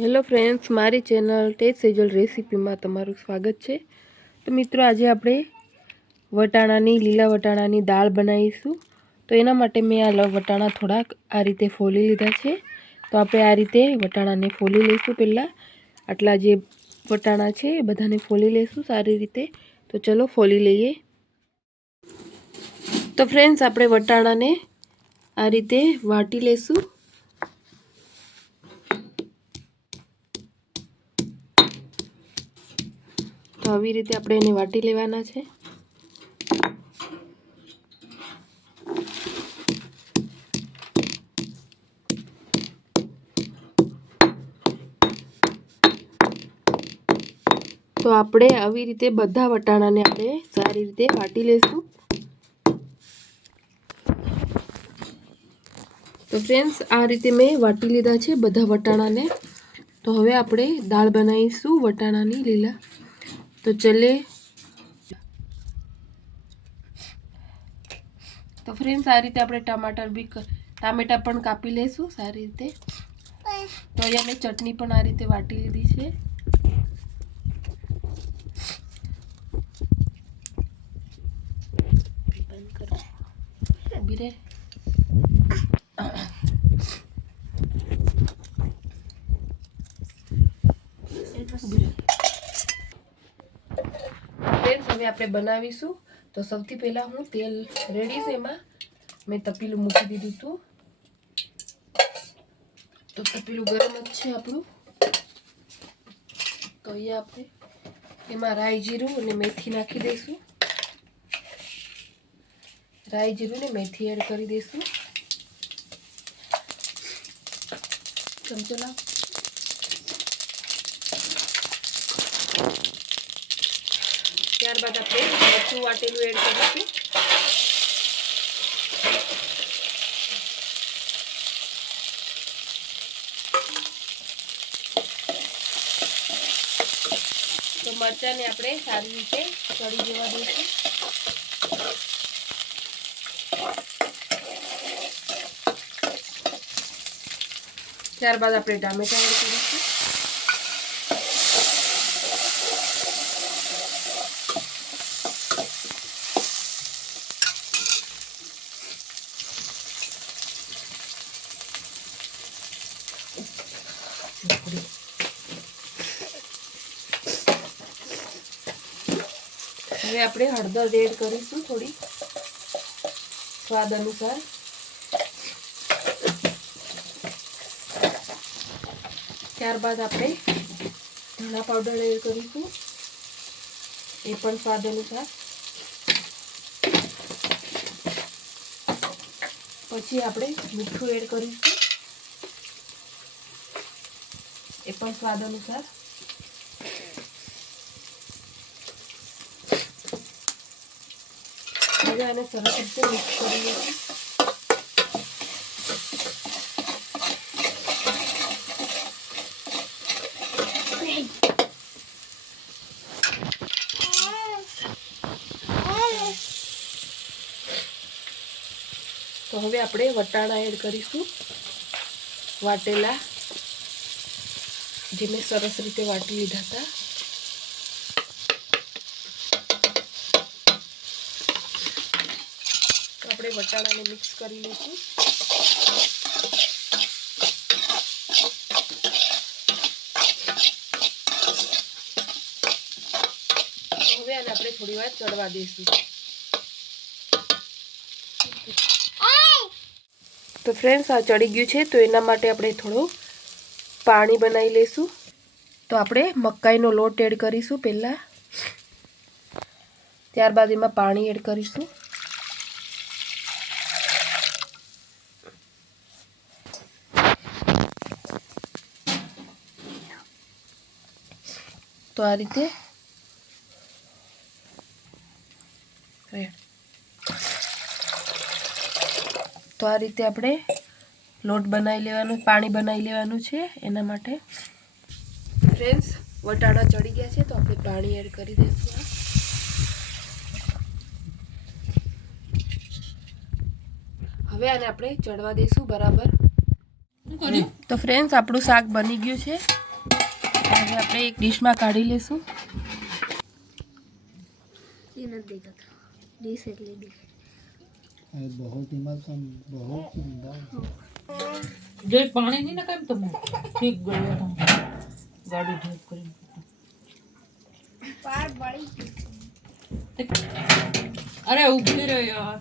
Hello friends, મારી channel taste Sejal રેસીપીમાં તમારું સ્વાગત છે. તો મિત્રો, આજે આપણે વટાણાની, લીલા વટાણાની દાળ બનાવીશું. તો એના માટે મેં આ વટાણા થોડાક આ રીતે ફોલી લીધા છે. તો આપણે આ રીતે વટાણાને ફોલી લઈશું પહેલાં. આટલા જે વટાણા છે એ બધાને ફોલી લઈશું સારી રીતે. તો ચલો ફોલી લઈએ. તો ફ્રેન્ડ્સ, આપણે વટાણાને આ રીતે વાટી લઈશું. તો આવી રીતે આપણે એને વાટી લેવાના છે. તો આપણે આવી રીતે બધા વટાણાને આપણે સારી રીતે વાટી લઈશું તો ફ્રેન્ડ્સ આ રીતે મેં વાટી લીધા છે બધા વટાણાને. તો હવે આપણે દાળ બનાવીશું વટાણાની લીલા. તો ચલે. તો ફ્રેન્ડ્સ આ રીતે આપણે ટમાટર બી ટામેટા પણ કાપી લઈશું સારી રીતે. તો અહીંયા મેં ચટણી પણ આ રીતે વાટી લીધી છે. ઊભી રહે. ફ્રેન્ડ્સ હવે આપણે બનાવીશું. તો સૌથી પહેલાં હું તેલ રેડી છે એમાં. મેં તપેલું મૂકી દીધું હતું તો તપેલું ગરમ જ છે આપણું. તો અહીંયા આપણે એમાં રાઈ જીરું અને મેથી નાખી દઈશું. રાઈ જીરું ને મેથી એડ કરી દઈશું. ચમચો લાવ ત્યારબાદ આપણે મરચું વાટેલું એડ કરીશું. તો મરચાંને આપણે સારી રીતે ચડી દેવા દઈશું. ત્યારબાદ આપણે ટામેટા એડ કરીશું. હવે આપણે હળદર એડ કરીશું થોડી. સ્વાદ અનુસાર. ત્યારબાદ આપણે ધાણા પાવડર એડ કરીશું. એ પણ સ્વાદ અનુસાર. પછી આપણે મીઠું એડ કરીશું એ પણ સ્વાદ અનુસાર. હવે આને સરસ રીતે મિક્સ કરી લઈશું. તો હવે આપણે વટાણા એડ કરીશું. વાટેલા જે મેં સરસ રીતે વાટી લીધા હતા. આપણે વટાણાને મિક્સ કરી લઈશું. હવે આને આપણે થોડી વાર ચડવા દઈશું. તો ફ્રેન્ડ્સ આ ચડી ગયું છે તો એના માટે આપણે થોડું પાણી બનાવી લઈશું. તો આપણે મકાઈનો લોટ એડ કરીશું પહેલાં. ત્યારબાદ એમાં પાણી એડ કરીશું. તો આ રીતે. તો આ રીતે આપણે લોટ બનાવી લેવાનું પાણી બનાવી લેવાનું છે એના માટે ફ્રેન્ડ્સ વટાણા ચડી ગયા છે તો આપણે પાણી એડ કરી દઈશું આ. હવે આને આપણે ચડવા દઈશું બરાબર તો ફ્રેન્ડ્સ આપણું શાક બની ગયું છે હવે આપણે એક ડીશમાં કાઢી લેશું ये न देखा था डिश એટલે ડીશ अरे बहुत हिम्मत कम बहुत सुंदर જે પાણી નહીં નખાય ને તમે ઠીક ગયો ગાડી ઠીક કરી પાર બળી અરે ઊભી રહ્યો યાર.